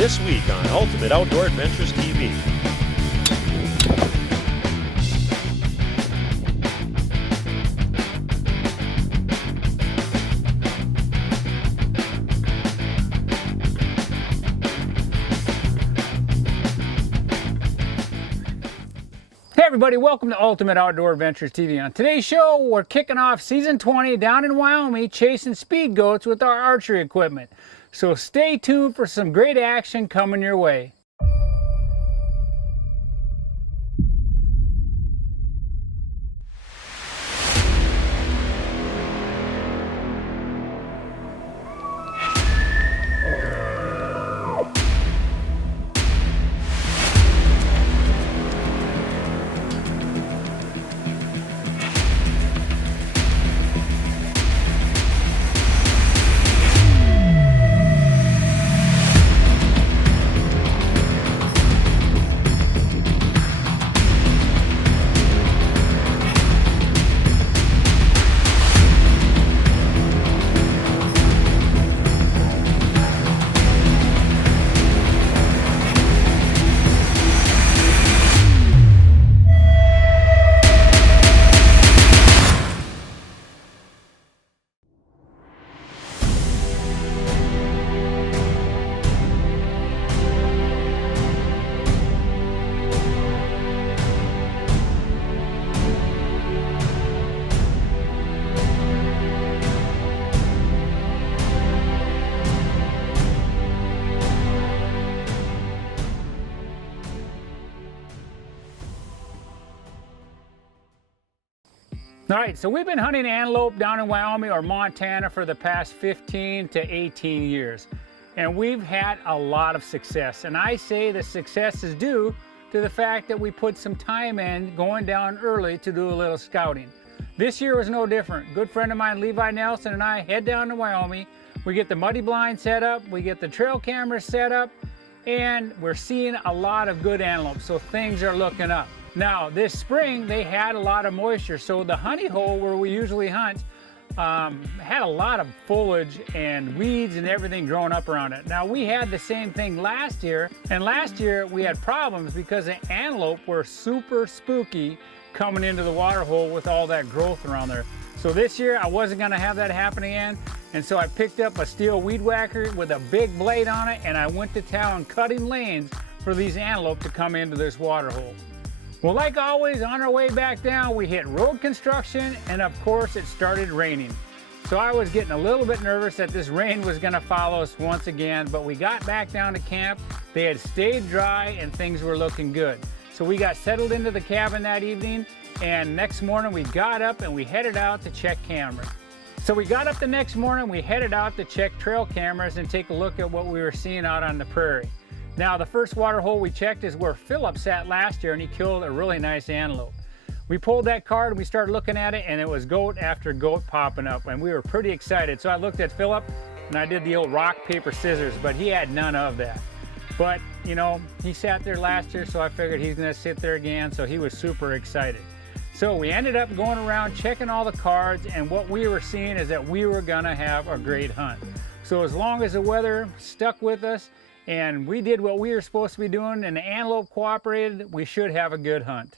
this week on Ultimate Outdoor Adventures TV. Hey everybody, welcome to Ultimate Outdoor Adventures TV. On today's show, we're kicking off season 20 down in Wyoming, chasing speed goats with our archery equipment. So stay tuned for some great action coming your way. All right, so we've been hunting antelope down in Wyoming or Montana for the past 15 to 18 years. And we've had a lot of success. And I say the success is due to the fact that we put some time in going down early to do a little scouting. This year was no different. Good friend of mine, Levi Nelson, and I head down to Wyoming. We get the muddy blind set up, we get the trail cameras set up, and we're seeing a lot of good antelope, so things are looking up. Now, this spring, they had a lot of moisture, so the honey hole where we usually hunt had a lot of foliage and weeds and everything growing up around it. Now, we had the same thing last year, and last year we had problems because the antelope were super spooky coming into the water hole with all that growth around there. So this year, I wasn't gonna have that happen again, and so I picked up a steel weed whacker with a big blade on it, and I went to town cutting lanes for these antelope to come into this water hole. Well, like always, on our way back down, we hit road construction, and of course, it started raining. So I was getting a little bit nervous that this rain was gonna follow us once again, but we got back down to camp. They had stayed dry, and things were looking good. So we got settled into the cabin that evening, and next morning we got up and we headed out to check cameras. So we got up the next morning, we headed out to check trail cameras and take a look at what we were seeing out on the prairie. Now, the first water hole we checked is where Philip sat last year, and he killed a really nice antelope. We pulled that card and we started looking at it, and it was goat after goat popping up, and we were pretty excited. So I looked at Philip and I did the old rock, paper, scissors, but he had none of that. But, you know, he sat there last year, so I figured he's gonna sit there again, so he was super excited. So we ended up going around checking all the cards, and what we were seeing is that we were gonna have a great hunt. So as long as the weather stuck with us, and we did what we were supposed to be doing, and the antelope cooperated, we should have a good hunt.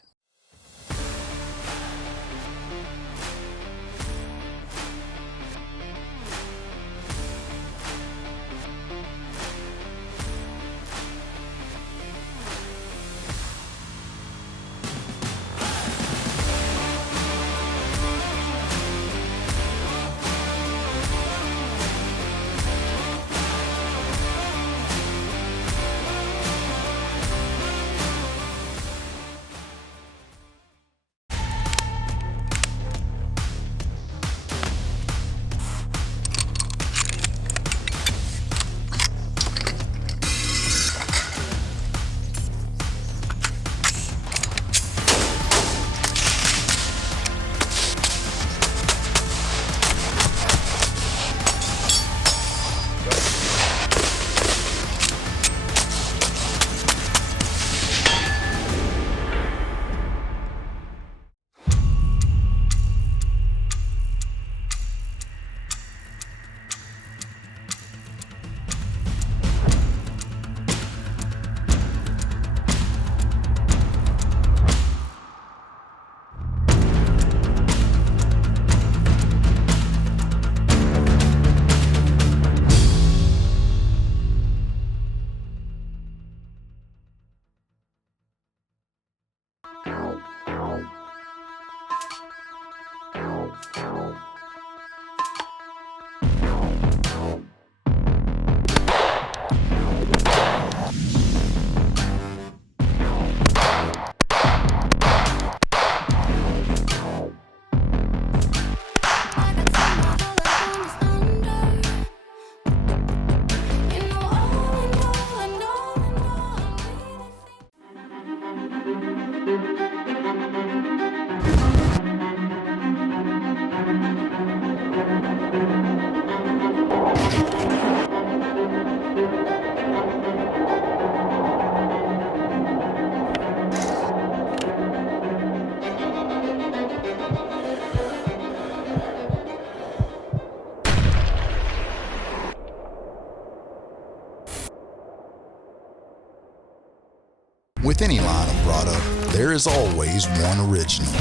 With any line of product, there is always one original.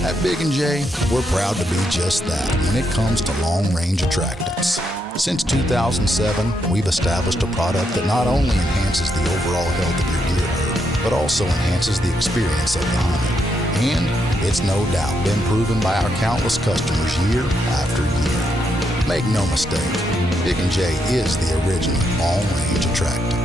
At Big & J, we're proud to be just that when it comes to long-range attractants. Since 2007, we've established a product that not only enhances the overall health of your deer herd, but also enhances the experience of the hunt. And it's no doubt been proven by our countless customers year after year. Make no mistake, Big & J is the original long-range attractant.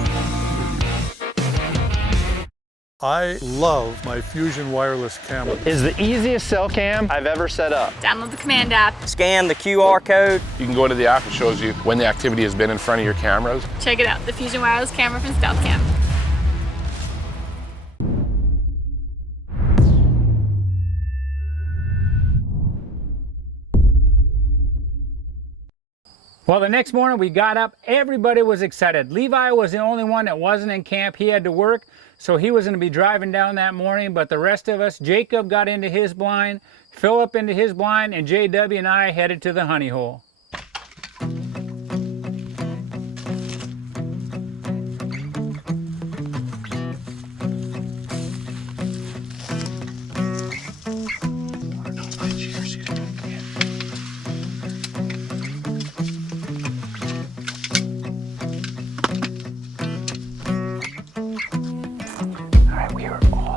I love my Fusion wireless camera. It's the easiest cell cam I've ever set up. Download the command app. Scan the QR code. You can go into the app, it shows you when the activity has been in front of your cameras. Check it out, the Fusion wireless camera from Stealth Cam. Well, the next morning we got up, everybody was excited. Levi was the only one that wasn't in camp. He had to work, so he was going to be driving down that morning, but the rest of us, Jacob got into his blind, Philip into his blind, and JW and I headed to the honey hole.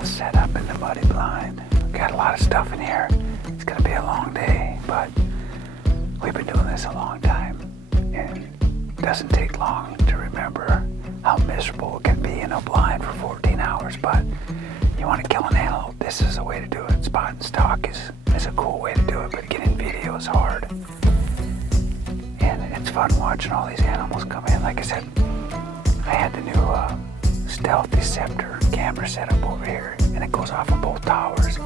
Set up in the muddy blind. Got a lot of stuff in here. It's gonna be a long day, but we've been doing this a long time, and it doesn't take long to remember how miserable it can be in a blind for 14 hours. But you want to kill an antelope, this is the way to do it. Spot and stalk is a cool way to do it, but getting video is hard. And it's fun watching all these animals come in. Like I said, I had the new Stealth Deceptor camera set up over here, and it goes off of both towers,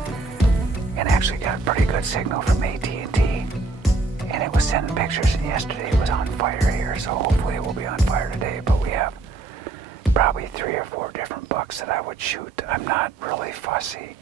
and actually got a pretty good signal from AT&T, and it was sending pictures, and yesterday it was on fire here, so hopefully it will be on fire today. But we have probably 3 or 4 different bucks that I would shoot. I'm not really fussy.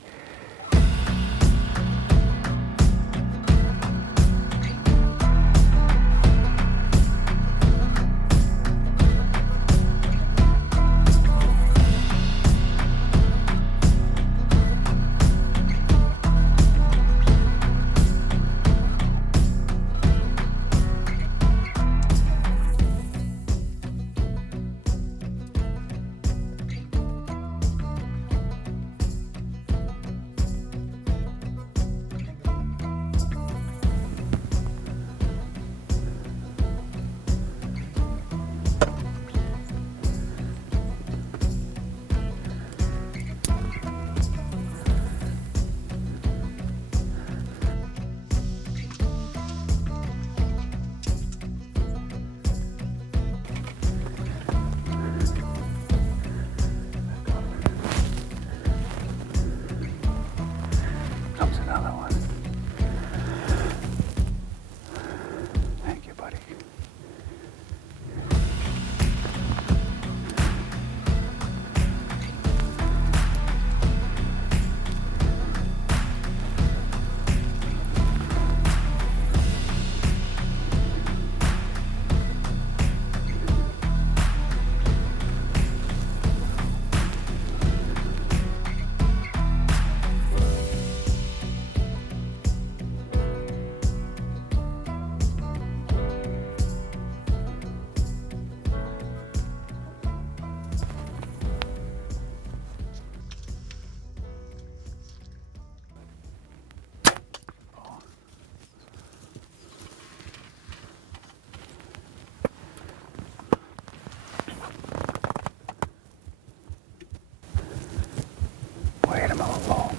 Wait a minute, low,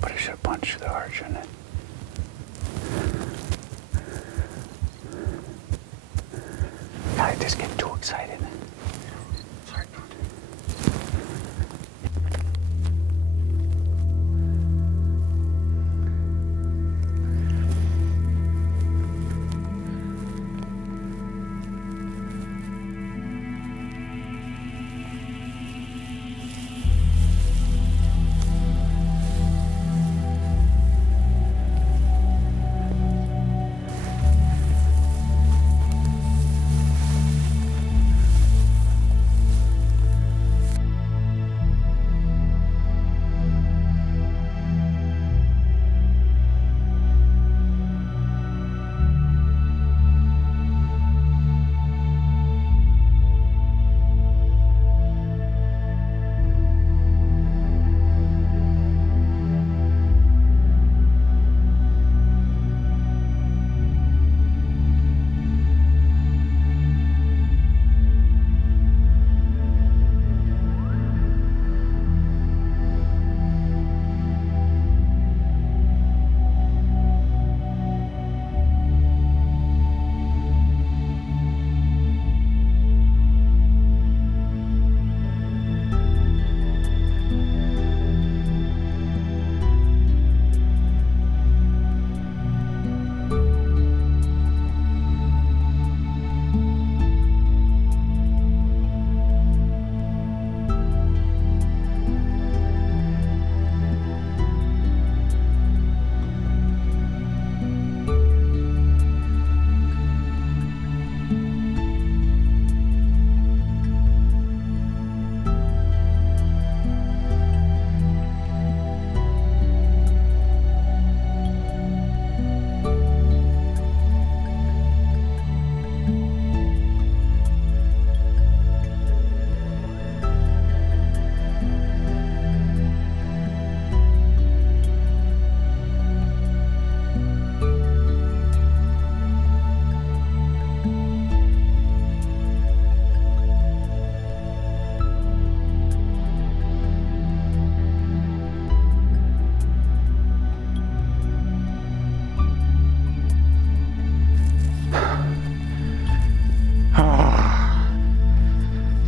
but I should have punched the arch in it. I just get too excited. Sorry.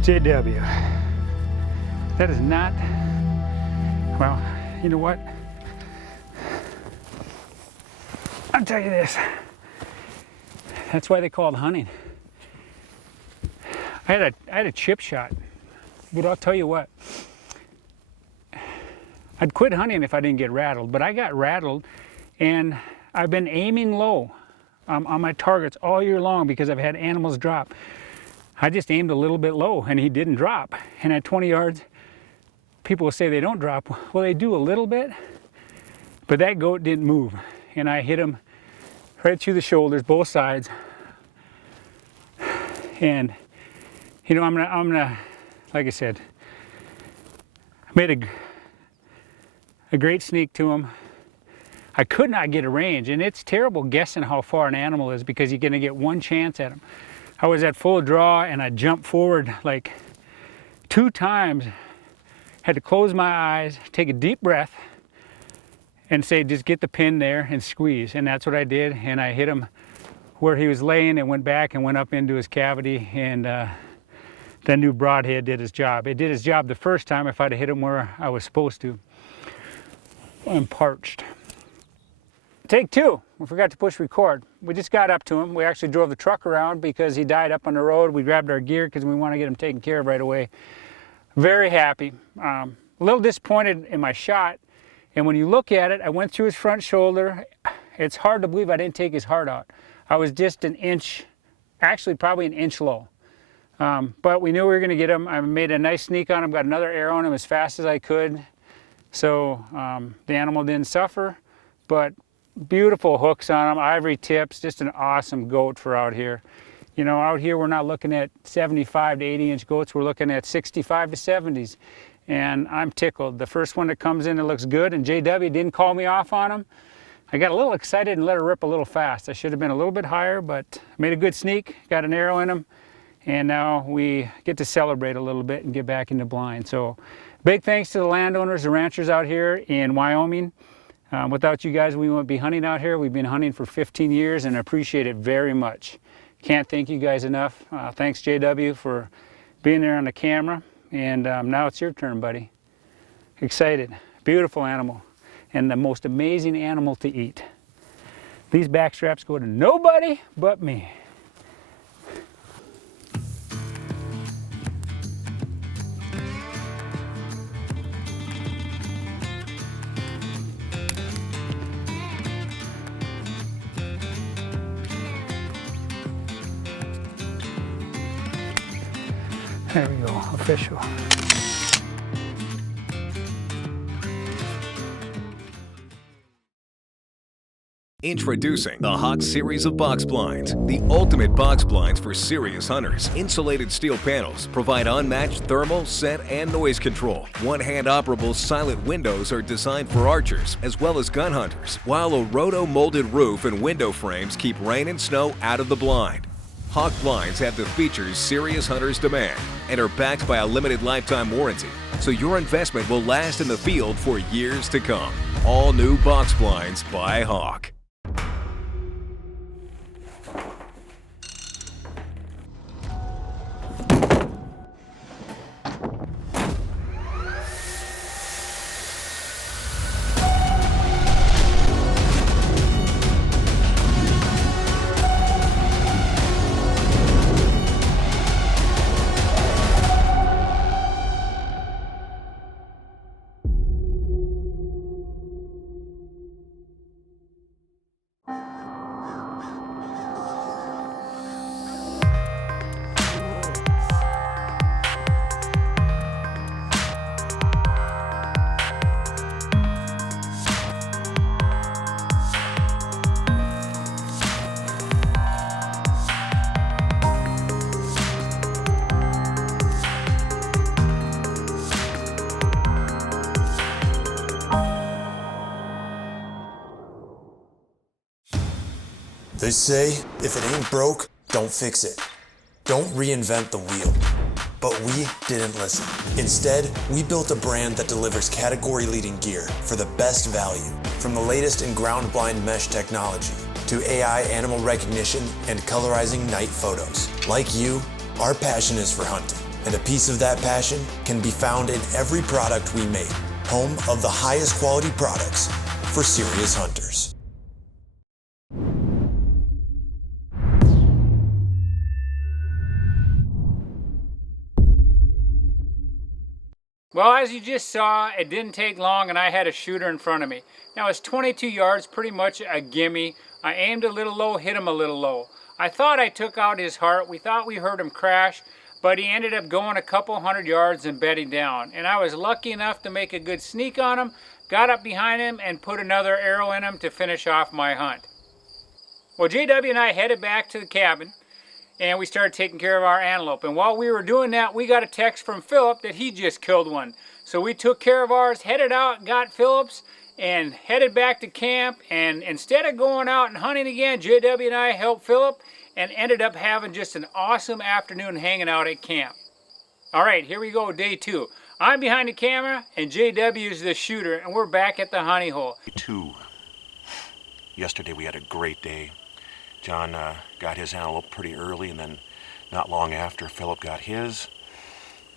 JW. That is not, well, you know what? I'll tell you this. That's why they call it hunting. I had a chip shot, but I'll tell you what. I'd quit hunting if I didn't get rattled, but I got rattled, and I've been aiming low on my targets all year long because I've had animals drop. I just aimed a little bit low, and he didn't drop. And at 20 yards, people will say they don't drop. Well, they do a little bit, but that goat didn't move, and I hit him right through the shoulders, both sides. And you know, I'm gonna, like I said, I made a great sneak to him. I could not get a range, and it's terrible guessing how far an animal is because you're gonna get one chance at him. I was at full draw, and I jumped forward like 2 times. Had to close my eyes, take a deep breath, and say, just get the pin there and squeeze. And that's what I did, and I hit him where he was laying and went back and went up into his cavity, and that new broadhead did his job. It did his job the first time if I'd have hit him where I was supposed to. I'm parched. Take 2, we forgot to push record. We just got up to him. We actually drove the truck around because he died up on the road. We grabbed our gear because we want to get him taken care of right away. Very happy. A little disappointed in my shot. And when you look at it, I went through his front shoulder. It's hard to believe I didn't take his heart out. I was just an inch, actually probably an inch low. But we knew we were going to get him. I made a nice sneak on him, got another arrow on him as fast as I could. So the animal didn't suffer, but beautiful hooks on him, ivory tips, just an awesome goat for out here. You know, out here we're not looking at 75 to 80 inch goats, we're looking at 65 to 70s. And I'm tickled. The first one that comes in, it looks good, and JW didn't call me off on him. I got a little excited and let her rip a little fast. I should have been a little bit higher, but made a good sneak, got an arrow in him, and now we get to celebrate a little bit and get back into blind. So big thanks to the landowners, the ranchers out here in Wyoming. Without you guys, we wouldn't be hunting out here. We've been hunting for 15 years and appreciate it very much. Can't thank you guys enough. Thanks, JW, for being there on the camera. And now it's your turn, buddy. Excited. Beautiful animal. And the most amazing animal to eat. These back straps go to nobody but me. There we go, official. Introducing the Hawk series of box blinds, the ultimate box blinds for serious hunters. Insulated steel panels provide unmatched thermal, scent, and noise control. One-hand operable silent windows are designed for archers as well as gun hunters, while a roto-molded roof and window frames keep rain and snow out of the blind. Hawk blinds have the features serious hunters demand and are backed by a limited lifetime warranty, so your investment will last in the field for years to come. All new box blinds by Hawk. They say, if it ain't broke, don't fix it. Don't reinvent the wheel. But we didn't listen. Instead, we built a brand that delivers category-leading gear for the best value. From the latest in ground-blind mesh technology to AI animal recognition and colorizing night photos. Like you, our passion is for hunting. And a piece of that passion can be found in every product we make. Home of the highest quality products for serious hunters. Well, as you just saw, it didn't take long and I had a shooter in front of me. Now it's 22 yards, pretty much a gimme. I aimed a little low, hit him a little low. I thought I took out his heart. We thought we heard him crash, but he ended up going a couple hundred yards and bedding down. And I was lucky enough to make a good sneak on him, got up behind him and put another arrow in him to finish off my hunt. Well, JW and I headed back to the cabin and we started taking care of our antelope. And while we were doing that, we got a text from Philip that he just killed one. So we took care of ours, headed out, got Philip's, and headed back to camp. And instead of going out and hunting again, JW and I helped Philip and ended up having just an awesome afternoon hanging out at camp. All right, here we go, day 2. I'm behind the camera and JW is the shooter, and we're back at the honey hole. 2. Yesterday we had a great day. John got his antelope pretty early, and then not long after, Philip got his.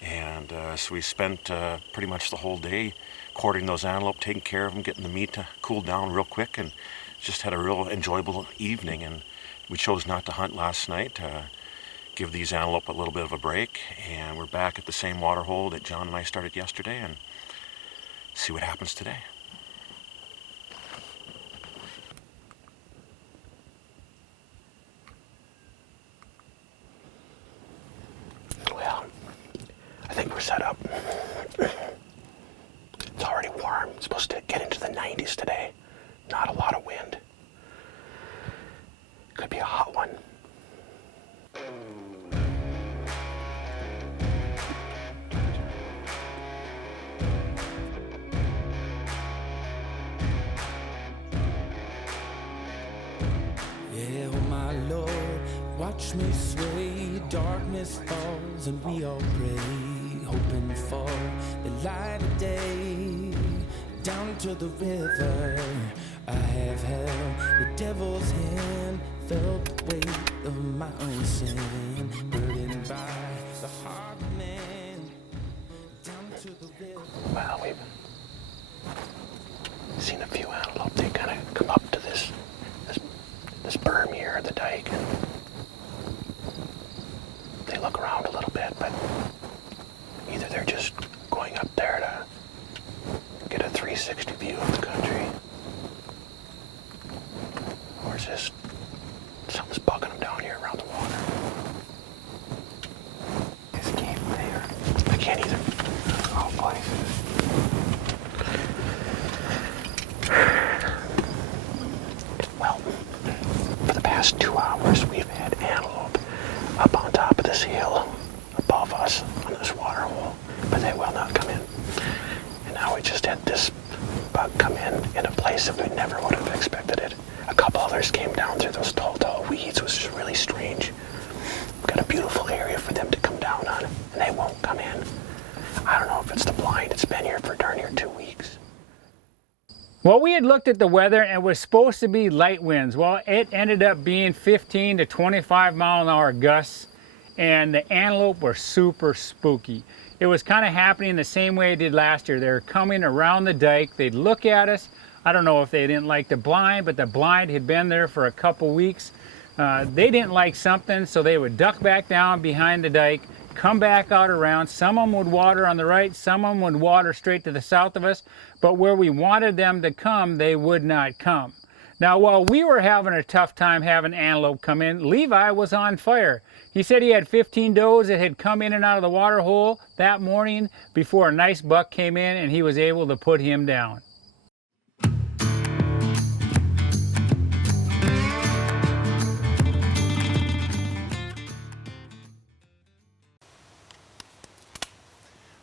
And so we spent pretty much the whole day quartering those antelope, taking care of them, getting the meat to cool down real quick, and just had a real enjoyable evening. And we chose not to hunt last night to give these antelope a little bit of a break. And we're back at the same water hole that John and I started yesterday, and see what happens today. I think we're set up. It's already warm. It's supposed to get into the 90s today. Not a lot of wind. Could be a hot one. Yeah, oh my Lord, watch me sway. Darkness falls and we all pray, hoping for the light of day. Down to the river I have held the devil's hand, felt the weight of my own sin, burdened by the heart of man. Down to the river. Well, we've seen a few antelope. They kind of come up to this berm here, the dike, and they look around a little bit, but either they're just going up there to get a 360 view of the country, or it's just something's bugging them down here around the water. This game there, I can't either. Oh boy. Well, for the past 2 hours, we've had antelope up on top of this hill above us on this water hole, but they will not come in. And now we just had this bug come in a place that we never would have expected it. A couple others came down through those tall weeds, which is really strange. We've got a beautiful area for them to come down on, and they won't come in. I don't know if it's the blind. It's been here for darn near 2 weeks. Well, we had looked at the weather and it was supposed to be light winds. Well, it ended up being 15 to 25 mile an hour gusts, and the antelope were super spooky. It was kind of happening the same way it did last year. They were coming around the dike. They'd look at us. I don't know if they didn't like the blind, but the blind had been there for a couple weeks. They didn't like something, so they would duck back down behind the dike, come back out around. Some of them would water on the right, some of them would water straight to the south of us, but where we wanted them to come, they would not come. Now, while we were having a tough time having antelope come in, Levi was on fire. He said he had 15 does that had come in and out of the water hole that morning before a nice buck came in, and he was able to put him down.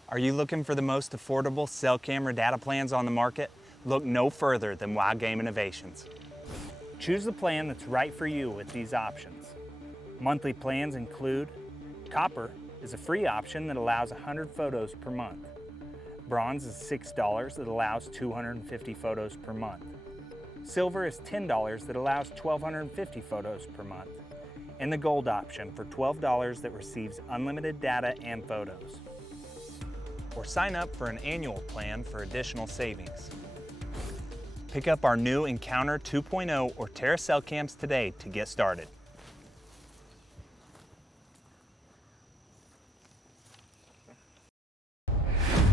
Are you looking for the most affordable cell camera data plans on the market? Look no further than Wild Game Innovations. Choose the plan that's right for you with these options. Monthly plans include Copper is a free option that allows 100 photos per month. Bronze is $6 that allows 250 photos per month. Silver is $10 that allows 1,250 photos per month. and the Gold option for $12 that receives unlimited data and photos. Or sign up for an annual plan for additional savings. Pick up our new Encounter 2.0 or Terra cell cams today to get started.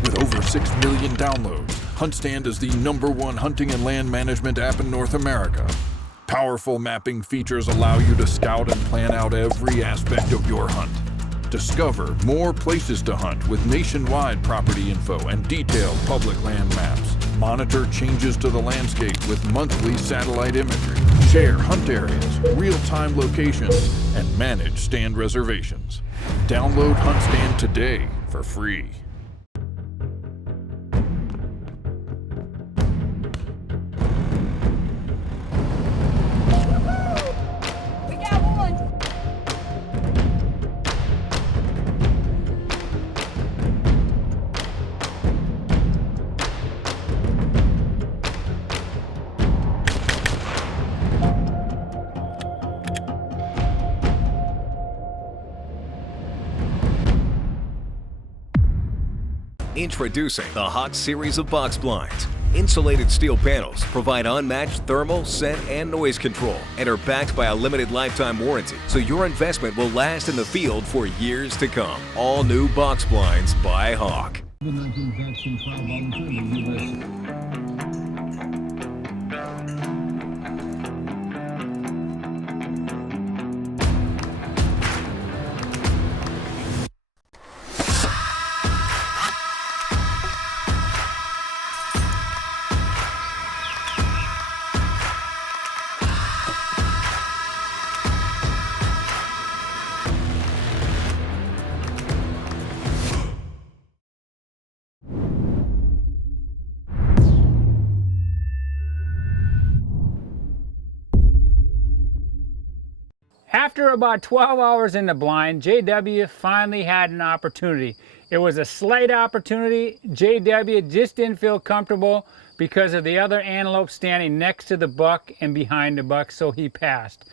With over 6 million downloads, HuntStand is the #1 hunting and land management app in North America. Powerful mapping features allow you to scout and plan out every aspect of your hunt. Discover more places to hunt with nationwide property info and detailed public land maps. Monitor changes to the landscape with monthly satellite imagery. Share hunt areas, real-time locations, and manage stand reservations. Download HuntStand today for free. Introducing the Hawk series of box blinds. Insulated steel panels provide unmatched thermal, scent, and noise control and are backed by a limited lifetime warranty, so your investment will last in the field for years to come. All new box blinds by Hawk. After about 12 hours in the blind, JW finally had an opportunity. It was a slight opportunity. JW just didn't feel comfortable because of the other antelope standing next to the buck and behind the buck, so he passed.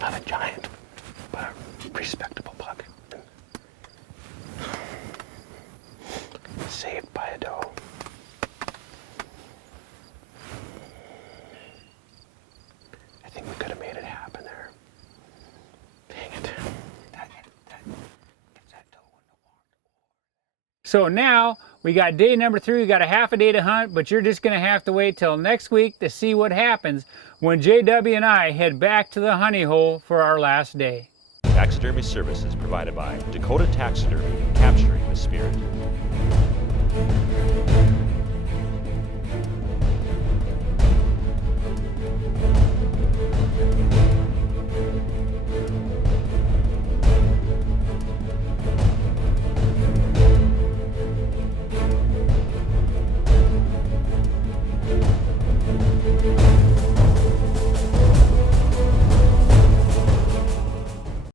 Not a giant, but a respectable buck. Saved by a doe. I think we could have made it happen there. Dang it. So now we got day number 3. We got a half a day to hunt, but you're just going to have to wait till next week to see what happens when JW and I head back to the honey hole for our last day. Taxidermy services provided by Dakota Taxidermy, capturing the spirit.